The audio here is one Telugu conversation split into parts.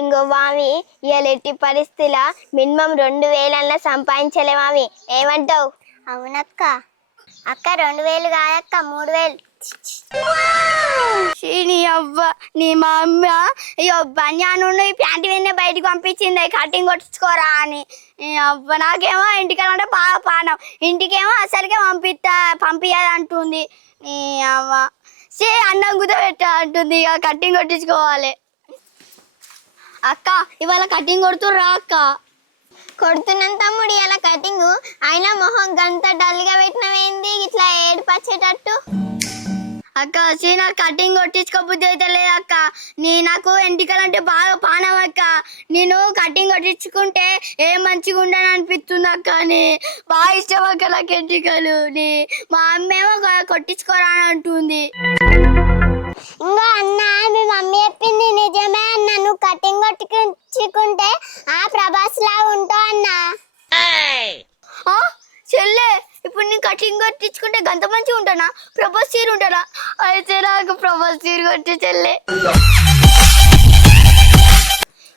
ఇంకో మామి ఇవాళ ఎట్టి పరిస్థితిలా మినిమం 2000 సంపాదించలే మామి, ఏమంటావు? అవునక్క. అక్క 2000 కాదక్క 3000. నీ అవ్వ నీ మా అమ్మ అయ్యో బన్యాను ఈ ప్యాంట్ విన్నే బయటికి పంపించింది కటింగ్ కొట్టించుకోరా అని. అవ్వ నాకేమో ఇంటికెళ్ళంటే బాగా పానం, ఇంటికేమో అసలుకే పంపించదు అంటుంది. నీ అవ్వ అన్నం కుద పెట్టా అంటుంది, ఇక కటింగ్ కొట్టించుకోవాలి. అక్క ఇవాళ కటింగ్ కొడుతుర్రా అక్క? కొడుతున్నాను తమ్ముడు ఇలా కటింగ్. అయినా మొహం గంత డల్గా పెట్టినవేంది ఇట్లా ఏడుపచ్చేటట్టు? అక్క నాకు కటింగ్ కొట్టించుకోబుద్ధి అయితే లేదు అక్క. నాకు ఎంటికలంటే బాగా పానం అక్క. నేను కటింగ్ కొట్టించుకుంటే ఏం మంచిగా ఉండని అనిపిస్తుంది అక్క. బాగా ఇష్టం అక్క నాకు ఎంటికలు. మా అమ్మ ఏమో కొట్టించుకోరా అని అంటుంది. ఇంకా అన్న మీ మమ్మీ చెప్పింది నిజమే అన్న, నువ్వు కటింగ్ కొట్టించుకుంటే ఆ ప్రభాస్ లా ఉంటావు అన్న. చెల్లె ఇప్పుడు నేను కటింగ్ కొట్టించుకుంటే గంత మంచిగా ఉంటానా? ప్రభాస్ చీర ఉంటానా? అయితే నాకు ప్రభాస్ చీర కొట్టి చెల్లె.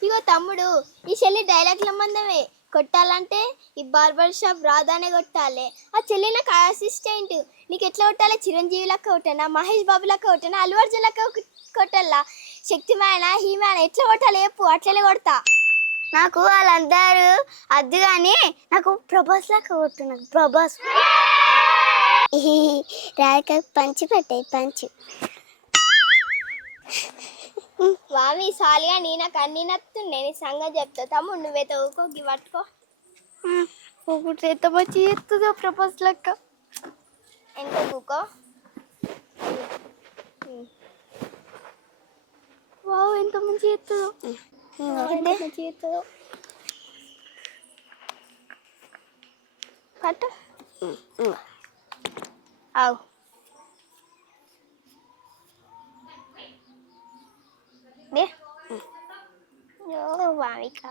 ఇగో తమ్ముడు, ఈ చెల్లి డైలాగ్ సంబంధమే. కొట్టాలంటే ఈ బార్బర్ షాప్ రాదానే కొట్టాలి. ఆ చెల్లి నాకు అసిస్టెంట్. నీకు ఎట్లా కొట్టాలి? చిరంజీవి లెక్క కొట్టానా, మహేష్ బాబు లెక్క కొట్టానా, అల్లు అర్జున్ లెక్క కొట్టాలా, శక్తిమాన హీమాన ఎట్లా కొట్టాలి చెప్పు, అట్లనే కొడతా. నాకు వాళ్ళందరూ అద్దు కానీ నాకు ప్రభాస్ లెక్క కొట్టు. నాకు ప్రభాస్ రాక పంచి పెట్టాయి పంచి. వామి సాలిగా నాకు అన్ని నత్తుండే, నీ సంగతి చెప్తా. తమ్ముడు నువ్వైతే ఊకో పట్టుకో. ఊకుంటే ఎంత మంచి చేస్తుందో ప్రభాస్ లెక్క. ఎంత ఊకో. వావ్ ఎంత మంచి చేస్తుందో, మంచి చేస్తుందో. పట్టు అవు వామిక.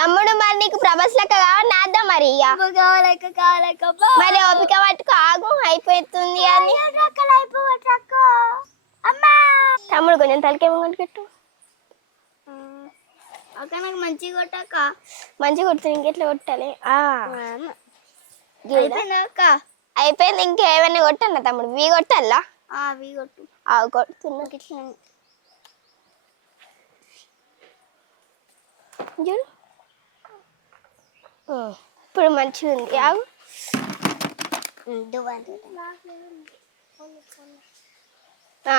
తమ్ముడు మరి నీకు ప్రభాస్ లెక్క కావాలి నాద్దా మరి. మరి ఓపిక పట్టుకో, ఆగు అయిపోతుంది అని. తమ్ముడు కొంచెం తలకేమో కొట్టుకెట్టు అక్క. నాకు మంచిగా కొట్టాక మంచిగా కొడుతుంది. ఇంకెట్లా కొట్టాలి? అక్క అయిపోయింది. ఇంకేమైనా కొట్టన్నా తమ్ముడు? వీ కొట్టాలా? వీ కొట్టు. కొడుతున్నా ఇట్లా చూడు. ఇప్పుడు మంచిగా ఉంది. ఆగు.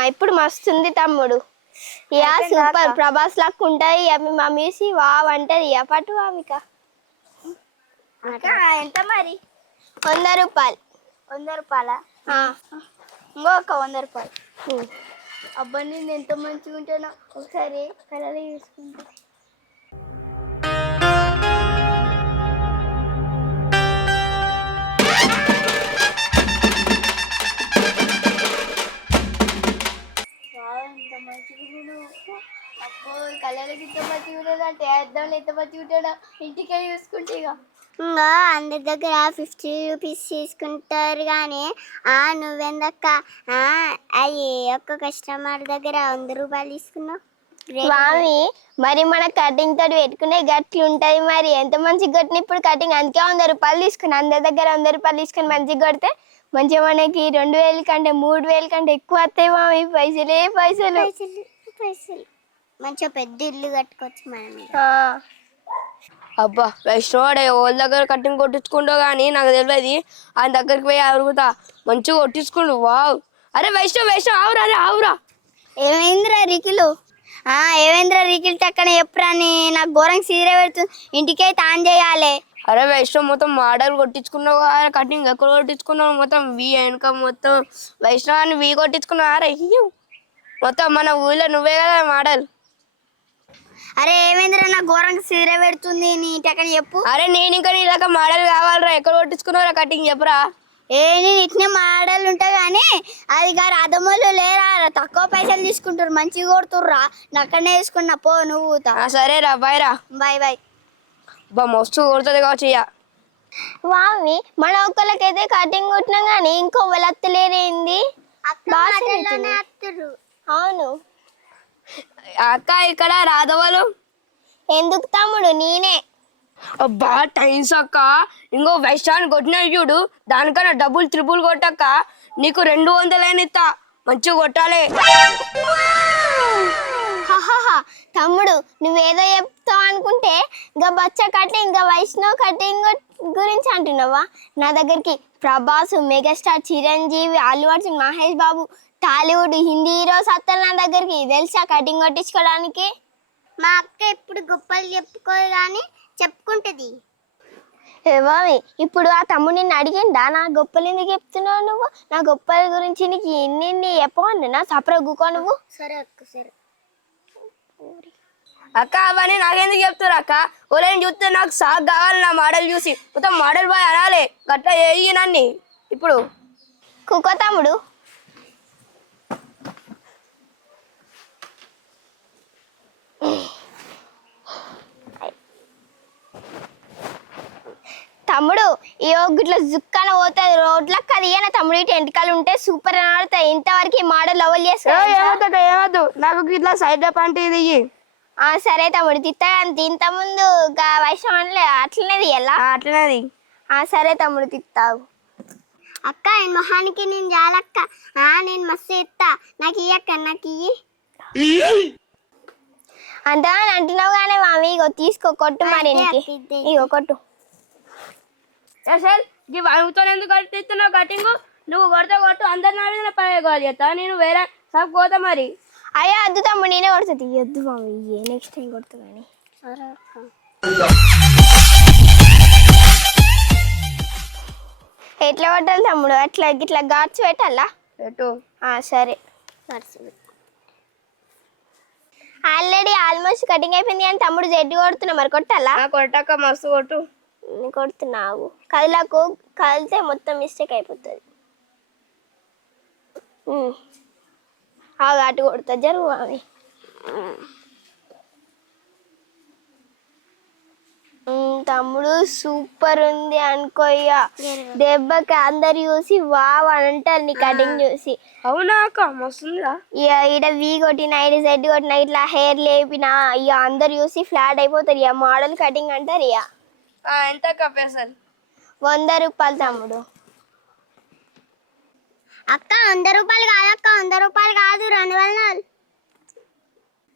ఇప్పుడు మస్తు ఉంది తమ్ముడు. ఇక సూపర్ ప్రభాస్ లాక్ ఉంటాయి. అవి మమ్మీసి వావ్ అంటది. ఇక పట్టు వామిక. ఎంత మరి? 100 రూపాయలు. 100 రూపాయలా? ఇంకొక 100 రూపాయలు. అబ్బా నేను ఎంత మంచిగా ఉంటానో. ఒకసారి కలర్ చూసుకుంటా. అబ్బో కలర్కి ఇంత మంచిగా ఉండదంటే అద్దంలో ఎంత మంచిగా ఉంటాడో. ఇంటికే చూసుకుంటే ఇక ఇంకా అందరి దగ్గర 50 రూపీస్ తీసుకుంటారు కానీ నువ్వెందక్క అయ్యి ఒక్క కస్టమర్ దగ్గర 100 రూపాయలు తీసుకున్నావు. స్వామి మరి మన కటింగ్ తోటి పెట్టుకునే గట్లు ఉంటది. మరి ఎంత మంచిగా కొట్టిన ఇప్పుడు కటింగ్. అందుకే 100 రూపాయలు తీసుకుని, అందరి దగ్గర 100 రూపాయలు తీసుకుని మంచిగా కొడితే మంచిగా మనకి 2000 కంటే 3000 కంటే ఎక్కువ వస్తాయి మామి. పైసలే పైసలు పైసలు. మంచిగా పెద్ద ఇల్లు కట్టుకోవచ్చు మనం. అబ్బా వైష్ణవాడే వాళ్ళ దగ్గర కటింగ్ కొట్టించుకుంటా కానీ నాకు తెలియదు. ఆయన దగ్గరికి పోయి అడుగుతా, మంచిగా కొట్టించుకుండు. వావ్. అరే వైష్ణవ్ ఆవురా, అరే ఆవురా. ఏమైందిరా రికిలు? ఏమైందిరా రికిల్ టక్కన ఎప్పుడా? నాకు ఘోరంగా సీరే పెడుతుంది. ఇంటికైతే ఆన్ చేయాలి. అరే వైష్ణవ్ మొత్తం మోడల్ కొట్టించుకున్నావు, కటింగ్ ఎక్కడ కొట్టించుకున్నావు? మొత్తం వీ వెనక మొత్తం వైష్ణవాన్ని వీ కొట్టించుకున్నావు. అరే మొత్తం మన ఊళ్ళో నువ్వే కదా మోడల్. అరే ఏమైందిరా నాకు ఘోరంగా సీరే పెడుతుంది. నీ టక్కన చెప్పు. అరే నేను ఇంకా నీ ఇలాగ మోడల్ కావాలరా. ఎక్కడ కొట్టించుకున్నావురా కటింగ్ చెప్పురా. నేను ఇట్నే మాడలు ఉంటా కానీ అది గారు అదమ్మలు లేరా తక్కువ పైసలు తీసుకుంటారు మంచిగా కొడుతుర్రా నక్కనే వేసుకున్నా పో నువ్వు సరేరా బాయ్ రా. బాయ్ బాయ్ బా మస్తు కొడుతుంది కావచ్చు ఇక. వామి మన ఒక్కళ్ళకైతే కటింగ్ కొట్టినాం కానీ ఇంకో వెళ్ళత్తలేరేంది. అవును అక్క ఇక్కడ రాధవాళ్ళు. ఎందుకు తమ్ముడు నేనే. అబ్బా టైమ్స్ అక్క, ఇంకో వెస్టాన్ కొట్టిన చూడు, దానికన్నా డబుల్ త్రిబుల్ కొట్టక్క, నీకు 200 ఇస్తా, మంచిగా కొట్టాలి. హహహ, తమ్ముడు నువ్వేదో చెప్తావు అనుకుంటే ఇంకా బచ్చ కటింగ్ ఇంకా వైష్ణవ్ కటింగ్ గురించి అంటున్నావా? నా దగ్గరికి ప్రభాస్, మెగాస్టార్ చిరంజీవి, అల్లు అర్జున్, మహేష్ బాబు, టాలీవుడ్ హిందీ హీరోస్ వస్తారు నా దగ్గరికి తెలుసా కటింగ్ కొట్టించుకోవడానికి. మా అక్క ఎప్పుడు గొప్పలు చెప్పుకోదు కానీ చెప్పుకుంటది. ఏవామి ఇప్పుడు ఆ తమ్ముడు నిన్ను అడిగిండా నా గొప్పలు ఎందుకు చెప్తున్నావు నువ్వు? నా గొప్పల గురించి నీకు ఎన్ని చెప్పమన్నా సపరేట్ గుకో నువ్వు. సరే అక్క సరే. అక్క అవన్నీ నాకెందుకు చెప్తారు అక్క? ఓలేని చూస్తే నాకు సాగు కావాలి నా మోడల్ చూసి, మొత్తం మోడల్ బాయ్ అనాలి, గట్లా వేయి నన్ను. ఇప్పుడు కుకో తమ్ముడు. తమ్ముడు ఈ గిట్ల జుక్కన పోతుంది రోడ్లకు, అది నా తమ్ముడు ఇటు ఎంటకాలు ఉంటే సూపర్ అని ఆడుతాయి. ఇంతవరకు ఈ మోడల్ లవల్ చేస్తాయి. ఏమద్దు నాకు ఇట్లా సైడ్ పంట ఇది. సరే తమ్ముడు తిత్తా. ఇంత ముందు వైష్ణవ్ అట్లనేది ఎలా అట్లనేది. సరే తమ్ముడు తిత్తావు. అక్క ఈ మొహానికి నేను చాలక్క, నేను మస్తు ఇస్తా, నాకు ఇయ్యక్క, నాకు ఇయ్యి. అంతా అంటున్నావు కానీ మామి ఇగో తీసుకో కొట్టు మరి. ఇగో కొట్టు. సార్ ఈ వాగుతో ఎందుకు కట్టిస్తున్నావు కటింగ్? నువ్వు కొడితే కొట్టు, అందరు నా మీద పడేయాలి చేస్తా, నేను వేరే సాగు పోతా మరి. అయ్యో వద్దు తమ్ముడు నేనే కొడుతుంది. వద్దు మామి నెక్స్ట్ టైం కొడుతు కానీ. సరే అక్క. ఎట్లా కొట్టాలి తమ్ముడు? అట్లా ఇట్లా గాడ్చి పెట్టాలా? పెట్టు. సరే. ఆల్రెడీ ఆల్మోస్ట్ కటింగ్ అయిపోయింది కానీ తమ్ముడు జడ్డు కొడుతున్నా మరి కొట్టాలా? కొట్టాక మస్తు కొట్టు. కొడుతున్నావు కదిలకు, కదిలితే మొత్తం మిస్టేక్ అయిపోతుంది. అటు కొడుతా జరుగు అవి. తమ్ముడు సూపర్ ఉంది అనుకోయ్య. దెబ్బకి అందరు చూసి వావ్ అని అంటారు నీ కటింగ్ చూసి. అవునా అక్క మస్తుందా? ఇక ఈడ వీ కొట్టిన ఈడ జెడ్ కొట్టిన ఇట్లా హెయిర్ లేపిన ఇక అందరు చూసి ఫ్లాట్ అయిపోతారు. ఇక మోడల్ కటింగ్ అంటారు. ఇక ఎంత పైసలు? 100 రూపాయలు తమ్ముడు. అక్క 100 రూపాయలు కాదక్క, 100 రూపాయలు కాదు, 200.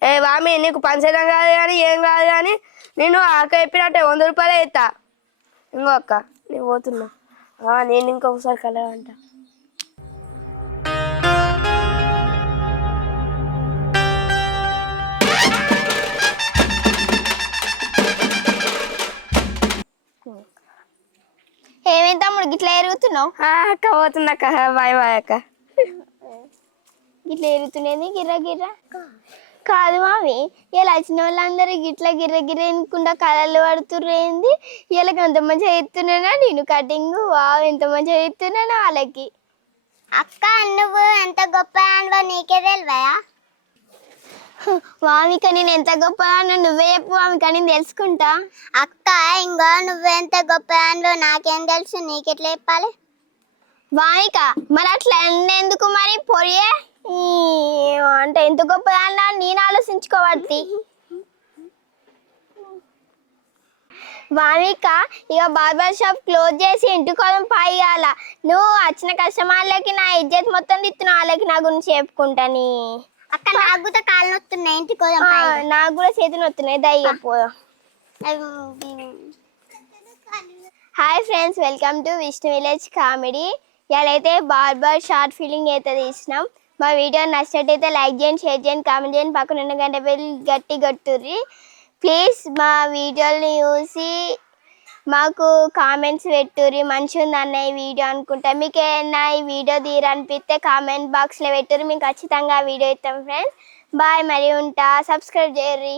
ఏ వామి నీకు పంచడం కాదు కానీ ఏం కాదు కానీ నేను అక్క చెప్పినట్టే 100 రూపాయలే ఇస్తా. ఇంకో అక్క నేను పోతున్నా, నేను ఇంకొకసారి కలగంట. ఏమేం తమ్ముడు గిట్లా ఎరుగుతున్నావు? అక్క పోతున్నా అక్క, బాయ్ బాయ్ అక్క. గిట్లా ఎరుగుతున్నది గిర్ర గిర్ర కాదు మామి. ఇలా వచ్చిన వాళ్ళందరూ గిట్లా గిర్ర గిర్ర ఎనుకుండా కలర్లు పడుతుర్రేంది? వీళ్ళకి అంత మంచిగా ఎత్తున్నానా నేను కటింగ్? వావ్ ఎంత మంచిగా ఎత్తున్నానా వాళ్ళకి. అక్క నువ్వు ఎంత గొప్ప దానివో నీకే తెలివయా? వామిక నేను ఎంత గొప్పదానో నువ్వే చెప్పు వామిక, నేను తెలుసుకుంటా. అక్క ఇంకో నువ్వెంత గొప్ప దానివో నాకేం తెలుసు, నీకెట్లా చెప్పాలి? వామిక మరి అట్లా ఎందుకు మరి పొరియే అంటే ఎంత గొప్పదాన్నా నేను ఆలోచించుకోవద్ది. వామిక ఇక బార్బర్ షాప్ క్లోజ్ చేసి ఇంటికోవడం పాయాల. నువ్వు వచ్చిన కస్టమర్లకి నా ఇజ్జత్ మొత్తం తిత్తున్నావు, వాళ్ళకి నా గురించి చెప్పుకుంటాని. అక్క నాకు కూడా కాళ్ళు నొస్తున్నాయి, ఇంటికి నాకు కూడా చేతులు నొస్తున్నాయి, దయ్య పోదాం. Hi friends, welcome to Vishnu village comedy. ఇవాళైతే బార్బర్ షార్ట్ ఫిల్లింగ్ అయితే తీసినాం. మా వీడియో నచ్చినట్టయితే లైక్ చేయండి, షేర్ చేయండి, కామెంట్ చేయండి, పక్కన ఉన్న గంట బెల్ గట్టి కొట్టుర్రి ప్లీజ్. మా వీడియోని చూసి మాకు కామెంట్స్ పెట్టుర్రి, మంచిగా ఉంది అన్న ఈ వీడియో అనుకుంటా. మీకు ఏమన్నా ఈ వీడియో తీరనిపిస్తే కామెంట్ బాక్స్లో పెట్టుర్రి, మేము ఖచ్చితంగా ఆ వీడియో ఇస్తాం ఫ్రెండ్స్. బాయ్, మరి ఉంటా, సబ్స్క్రైబ్ చేయర్రి.